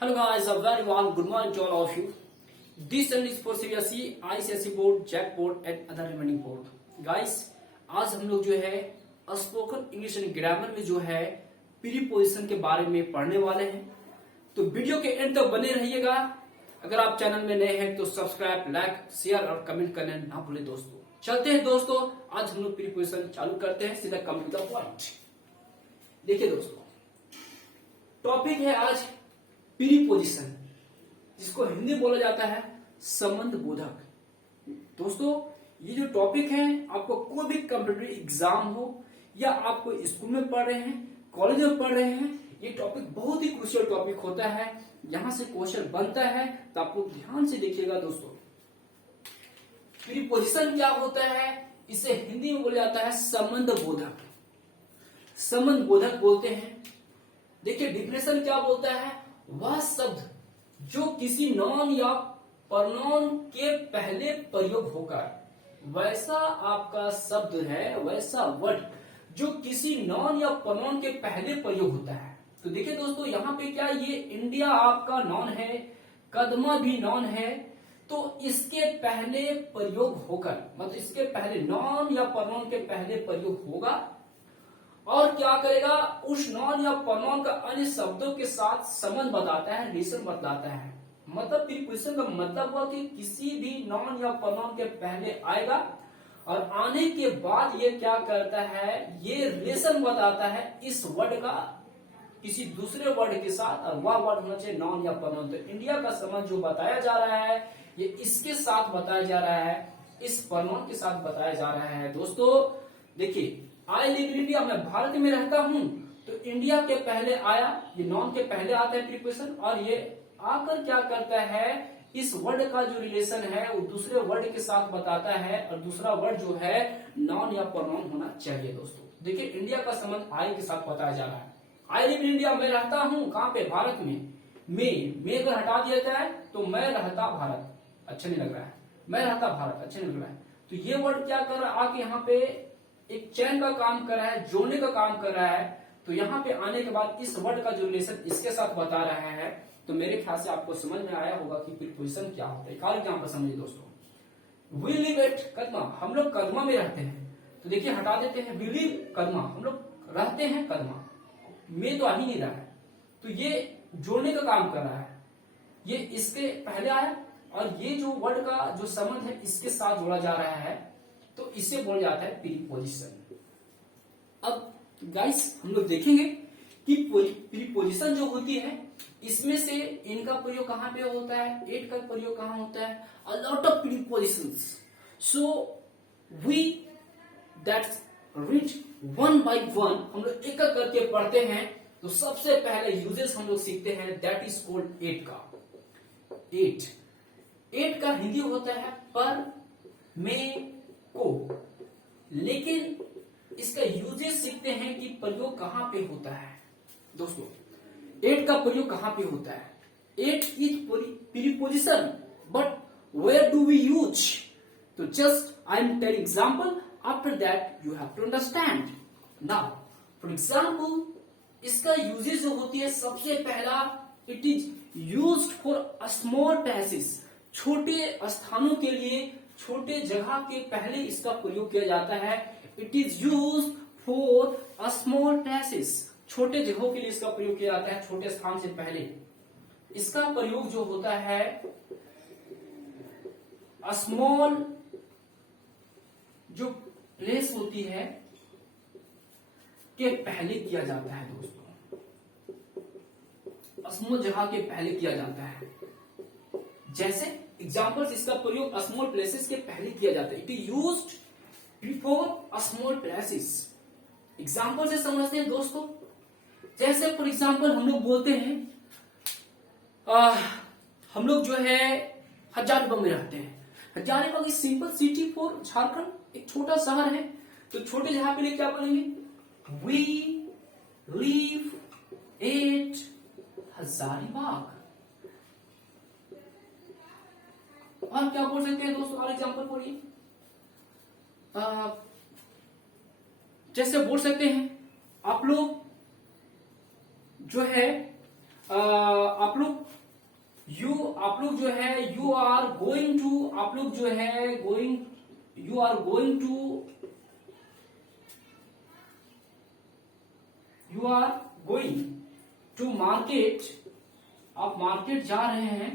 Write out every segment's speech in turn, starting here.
Hello guys, a very warm good morning to all of you. This channel is for CBSE, ICSE board, JAC board and other remaining board. Guys, आज हम लोग जो है spoken English and grammar में जो है preposition के बारे में पढ़ने वाले हैं। तो वीडियो के एंड तक बने रहिएगा। अगर आप चैनल में नए हैं तो सब्सक्राइब, लाइक, शेयर और कमेंट करना ना भूलें दोस्तों। चलते हैं दोस्तों, आज हम लोग प्रीपोजिशन चालू करते हैं, सीधा कम टू द पॉइंट। देखिए दोस्तों, टॉपिक है आज प्रीपोजिशन, जिसको हिंदी बोला जाता है संबंध बोधक। दोस्तों, ये जो टॉपिक है, आपको कोई भी कॉम्पिटिटिव एग्जाम हो या आपको स्कूल में पढ़ रहे हैं, कॉलेज में पढ़ रहे हैं, ये टॉपिक बहुत ही क्रूशियल टॉपिक होता है। यहां से क्वेश्चन बनता है, तो आप लोग ध्यान से देखिएगा दोस्तों। प्रीपोजिशन क्या होता है, इसे हिंदी में बोला जाता है संबंध बोधक। संबंध बोधक बोलते हैं। देखिए डिफिनेशन क्या बोलता है, वह शब्द जो किसी नॉन या प्रनॉन के पहले प्रयोग होकर, वैसा आपका शब्द है, वैसा वर्ड जो किसी नॉन या प्रनॉन के पहले प्रयोग होता है। तो देखिए दोस्तों, यहाँ पे क्या, ये इंडिया आपका नॉन है, कदमा भी नॉन है, तो इसके पहले प्रयोग होकर, मतलब इसके पहले नॉन या प्रनॉन के पहले प्रयोग होगा और क्या करेगा, उस नॉन या प्रनॉन का अन्य शब्दों के साथ संबंध बताता है, रिलेशन बतलाता है। मतलब प्रीपोजिशन का मतलब हुआ कि किसी भी नॉन या प्रनॉन के पहले आएगा और आने के बाद ये क्या करता है, ये रिलेशन बताता है इस वर्ड का किसी दूसरे वर्ड के साथ, और वह वर्ड होना चाहिए नॉन या प्रनॉन। तो इंडिया का संबंध जो बताया जा रहा है, ये इसके साथ बताया जा रहा है, इस प्रनॉन के साथ बताया जा रहा है। दोस्तों देखिए, आई लिव इन इंडिया, मैं भारत में रहता हूं, तो इंडिया के पहले आया, ये नॉन के पहले आता है प्रीपोजिशन, और ये आकर क्या करता है, इस वर्ड का जो रिलेशन है वो दूसरे वर्ड के साथ बताता है, और दूसरा वर्ड जो है नॉन या प्रनॉन होना चाहिए। दोस्तों देखिए, इंडिया का संबंध आई के साथ बताया जा रहा है। आई लिव इन इंडिया, मैं रहता हूं कहां पे, भारत में। मैं अगर हटा दिया जाए तो मैं रहता भारत, अच्छा नहीं लग रहा है, मैं रहता भारत अच्छा नहीं लग रहा है। तो ये वर्ड क्या कर रहा है, आके यहाँ पे एक चैन का काम कर रहा है, जोड़ने का काम कर रहा है। तो यहाँ पे आने के बाद इस वर्ड का जो रिलेशन इसके साथ बता रहा है। तो मेरे ख्याल से आपको समझ में आया होगा कि प्रीपोजिशन क्या होता है। एक और एग्जांपल समझिए दोस्तों, वी लिव एट कदमा, हम लोग कदमा में रहते हैं। तो देखिए हटा देते हैं, वी लिव कदमा, हम लोग रहते हैं कदमा, में तो आ ही नहीं रहा है, तो ये जोड़ने का काम कर रहा है। ये इसके पहले आया और ये जो वर्ड का जो संबंध है इसके साथ जोड़ा जा रहा है, तो इसे बोला जाता है प्रीपोजिशन। अब गाइस हम लोग देखेंगे कि प्रीपोजिशन जो होती है, इसमें से इनका प्रयोग कहां पे होता है, एट का प्रयोग कहां होता है, a lot of prepositions. So we that read one by one, हम लोग एक एक करके पढ़ते हैं। तो सबसे पहले यूजेस हम लोग सीखते हैं, दैट इज कॉल्ड एट का। एट का हिंदी होता है पर, में, को, लेकिन इसका यूजेस सीखते हैं कि प्रयोग कहां पे होता है। दोस्तों एट का प्रयोग कहां पे होता है, at is preposition, but where do we use. तो just I am telling example, after that you have to understand. Now for example, इसका यूजेस जो होती है, सबसे पहला, it is used for small places, छोटे स्थानों के लिए, छोटे जगह के पहले इसका प्रयोग किया जाता है। It is use for small places, छोटे जगहों के लिए इसका प्रयोग किया जाता है, छोटे स्थान से पहले। इसका प्रयोग जो होता है स्मॉल जो प्लेस होती है के पहले किया जाता है। दोस्तों स्मॉल जगह के पहले किया जाता है। जैसे एग्जाम्पल्स, इसका प्रयोग स्मॉल प्लेसेस के पहले किया जाता है। It is used before small places. Example से समझते हैं दोस्तों। जैसे फॉर एग्जाम्पल हम लोग बोलते हैं, हम लोग जो है हजारीबाग में रहते हैं। Hazaribagh is simple city for Jharkhand, एक छोटा शहर है। तो छोटे जगह के लिए क्या बोलेंगे, वी लिव एट हजारीबाग। और क्या बोल सकते हैं दोस्तों, और एग्जाम्पल बोलिए। जैसे बोल सकते हैं आप लोग जो है आप लोग आप लोग जो है यू आर गोइंग टू, आप लोग जो है going, you are going to, you are going to market, आप मार्केट जा रहे हैं।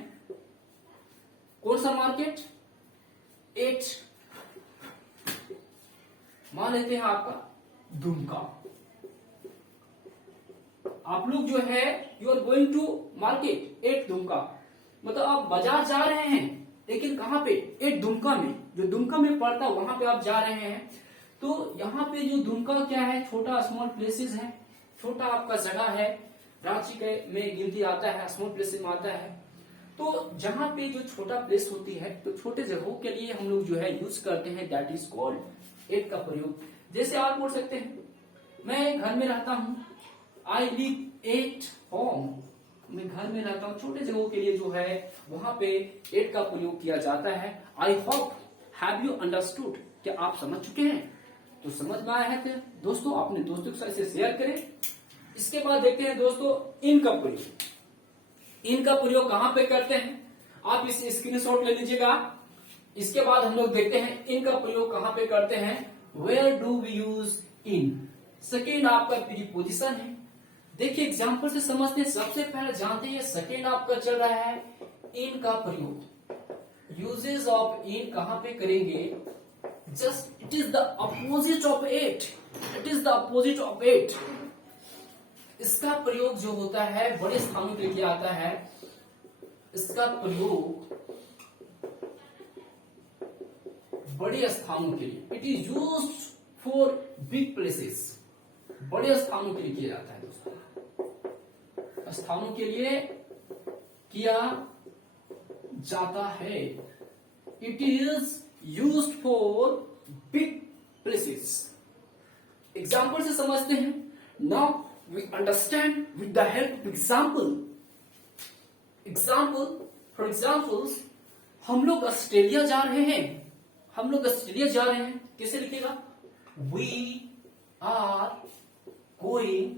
कौन सा मार्केट? 8, मान लेते हैं आपका दुमका। आप लोग जो है you are going to market 8 Dumka, मतलब आप बाजार जा रहे हैं, लेकिन कहां पे? 8 दुमका में, जो दुमका में पड़ता है वहां पे आप जा रहे हैं। तो यहाँ पे जो दुमका क्या है, छोटा स्मॉल प्लेसेस है, छोटा आपका जगह है, रांची के में गिनती आता है, स्मॉल प्लेसेस में आता है। तो जहां पे जो छोटा प्लेस होती है, तो छोटे जगहों के लिए हम लोग जो है यूज करते हैं, दैट इज कॉल्ड 8 का प्रयोग। जैसे आप बोल सकते हैं मैं घर में रहता हूं, आई लिव एट होम, मैं घर में रहता हूं। छोटे जगहों के लिए जो है वहां पे 8 का प्रयोग किया जाता है। I hope have you understood, क्या आप समझ चुके हैं? तो समझ में आया है तो दोस्तों अपने दोस्तों के साथ इसे शेयर करें। इसके बाद देखते हैं दोस्तों इन का प्रयोग। इन का प्रयोग कहां पे करते हैं, आप इस स्क्रीनशॉट ले लीजिएगा। इसके बाद हम लोग देखते हैं इन का प्रयोग कहां पे करते हैं, where do we use in. Second आपका प्रीपोजिशन है। देखिए एग्जाम्पल से समझते हैं। सबसे पहले जानते हैं सेकेंड आपका चल रहा है इन का प्रयोग। यूजेस ऑफ इन कहां पे करेंगे, just it is the opposite of 8, it is the opposite of 8। इसका प्रयोग जो होता है बड़े स्थानों के लिए आता है। इसका प्रयोग बड़े स्थानों के लिए, it is used for big places, बड़े स्थानों के लिए किया जाता है दोस्तों, स्थानों के लिए किया जाता है। It is used for big places. Example से समझते हैं। Now we understand with the help of example. Example, for examples, हम लोग ऑस्ट्रेलिया जा रहे हैं, हम लोग ऑस्ट्रेलिया जा रहे हैं, कैसे लिखेगा, we are going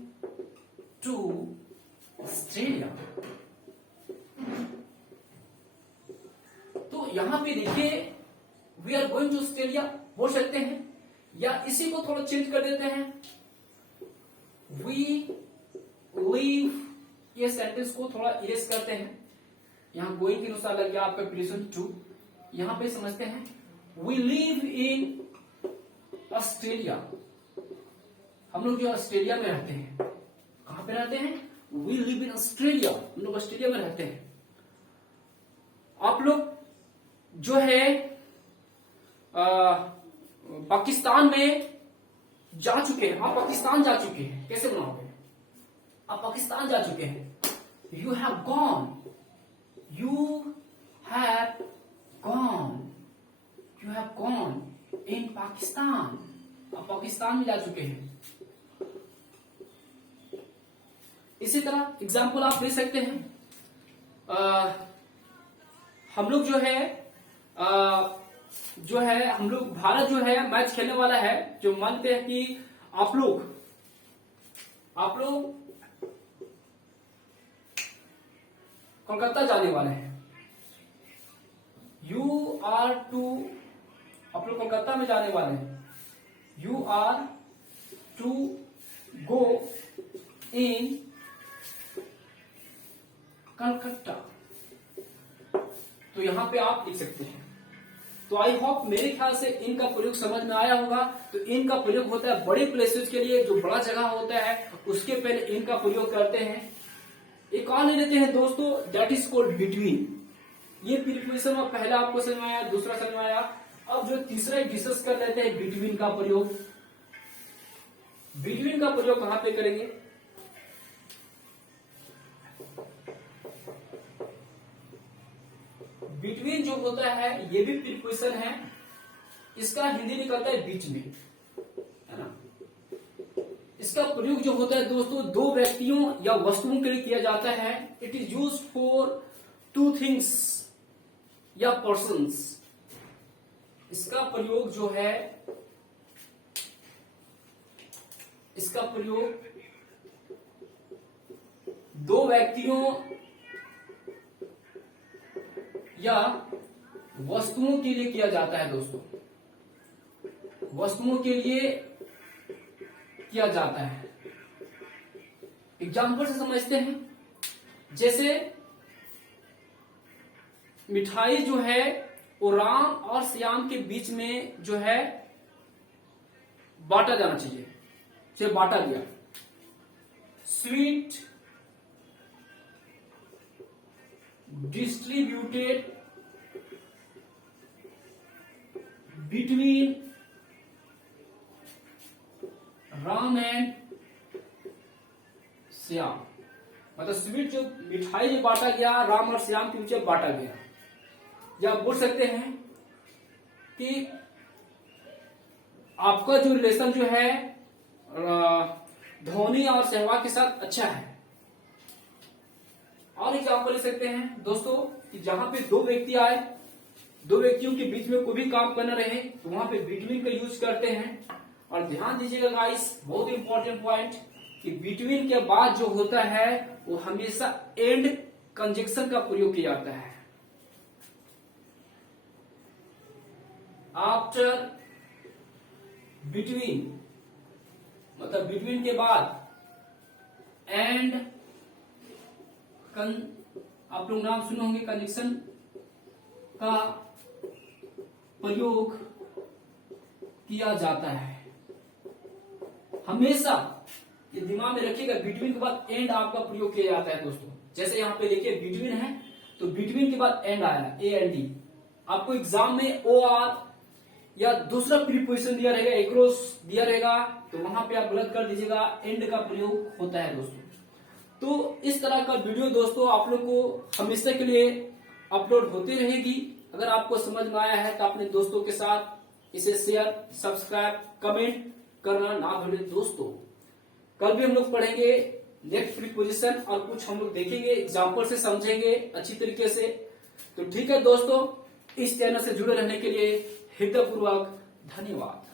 to Australia. तो यहां पे देखिए we are going to Australia बोल सकते हैं, या इसी को थोड़ा चेंज कर देते हैं, वी लीव, ये सेंटेंस को थोड़ा इरेज करते हैं। यहां गोइंग के अनुसार लग गया आपका प्रीपोजिशन टू। यहां पे समझते हैं वी लिव इन ऑस्ट्रेलिया, हम लोग जो ऑस्ट्रेलिया में रहते हैं, कहां पे रहते हैं, वी लिव इन ऑस्ट्रेलिया, हम लोग ऑस्ट्रेलिया में रहते हैं। आप लोग जो है पाकिस्तान में जा चुके हैं, आप पाकिस्तान जा चुके हैं, कैसे बनाओगे, आप पाकिस्तान जा चुके हैं, you have gone, you have gone, you have gone in Pakistan, आप पाकिस्तान में जा चुके हैं। इसी तरह एग्जाम्पल आप दे सकते हैं। हम लोग जो है हम लोग भारत जो है मैच खेलने वाला है, जो मानते हैं कि आप लोग कोलकाता जाने वाले हैं, यू आर टू, आप लोग कोलकाता में जाने वाले हैं, यू आर टू गो इन कलकत्ता। तो यहां पे आप लिख सकते हैं। तो आई होप मेरे ख्याल से इनका प्रयोग समझ में आया होगा। तो इनका प्रयोग होता है बड़े प्लेसेस के लिए, जो बड़ा जगह होता है उसके पहले इनका प्रयोग करते हैं। एक और ले लेते हैं दोस्तों, दैट इज कॉल्ड बिटवीन। ये प्रीपोजिशन में पहला आपको समझ में आया, दूसरा समझ में आया। अब जो तीसरा डिस्कस कर लेते हैं बिटवीन का प्रयोग। बिटवीन का प्रयोग कहां पे करेंगे, बिटवीन जो होता है ये भी प्रीपोजिशन है, इसका हिंदी निकलता है बीच में, है ना। इसका प्रयोग जो होता है दोस्तों दो व्यक्तियों या वस्तुओं के लिए किया जाता है। It is used for two things या पर्सन्स। इसका प्रयोग जो है, इसका प्रयोग दो व्यक्तियों या वस्तुओं के लिए किया जाता है दोस्तों, वस्तुओं के लिए किया जाता है। एग्जाम्पल से समझते हैं, जैसे मिठाई जो है वो राम और श्याम के बीच में जो है बांटा जाना चाहिए, जो बांटा गया। Sweet distributed between Ram and Shyam, मतलब स्वीट जो मिठाई जो बांटा गया राम और श्याम के बीच बांटा गया। या आप बोल सकते हैं कि आपका जो रिलेशन जो है धोनी और सहवाग के साथ अच्छा है। और एग्जाम्पल ले सकते हैं दोस्तों कि जहां पे दो व्यक्ति आए, दो व्यक्तियों के बीच में कोई भी काम करना रहे तो वहां पे बिटवीन का यूज करते हैं। और ध्यान दीजिएगा गाइस, बहुत इंपॉर्टेंट पॉइंट कि बिटवीन के बाद जो होता है वो हमेशा एंड कंजक्शन का प्रयोग किया जाता है। आफ्टर बिटवीन मतलब बिटवीन के बाद एंड आप लोग नाम सुने होंगे, कंजक्शन का प्रयोग किया जाता है। हमेशा ये दिमाग में रखिएगा, बिटवीन के बाद एंड आपका प्रयोग किया जाता है दोस्तों। जैसे यहाँ पे देखिए बिटवीन है तो बिटवीन के बाद एंड आया, ए एंड डी। आपको एग्जाम में ओ आर या दूसरा प्रीपोजिशन दिया रहेगा, एक्रॉस दिया रहेगा, तो वहां पे आप गलत कर दीजिएगा, एंड का प्रयोग होता है दोस्तों। तो इस तरह का वीडियो दोस्तों आप लोग को हमेशा के लिए अपलोड होती रहेगी। अगर आपको समझ में आया है तो अपने दोस्तों के साथ इसे शेयर, सब्सक्राइब, कमेंट करना ना भूलें दोस्तों। कल भी हम लोग पढ़ेंगे नेक्स्ट प्रीपोजिशन और कुछ हम लोग देखेंगे, एग्जाम्पल से समझेंगे अच्छी तरीके से। तो ठीक है दोस्तों, इस चैनल से जुड़े रहने के लिए हृदयपूर्वक धन्यवाद।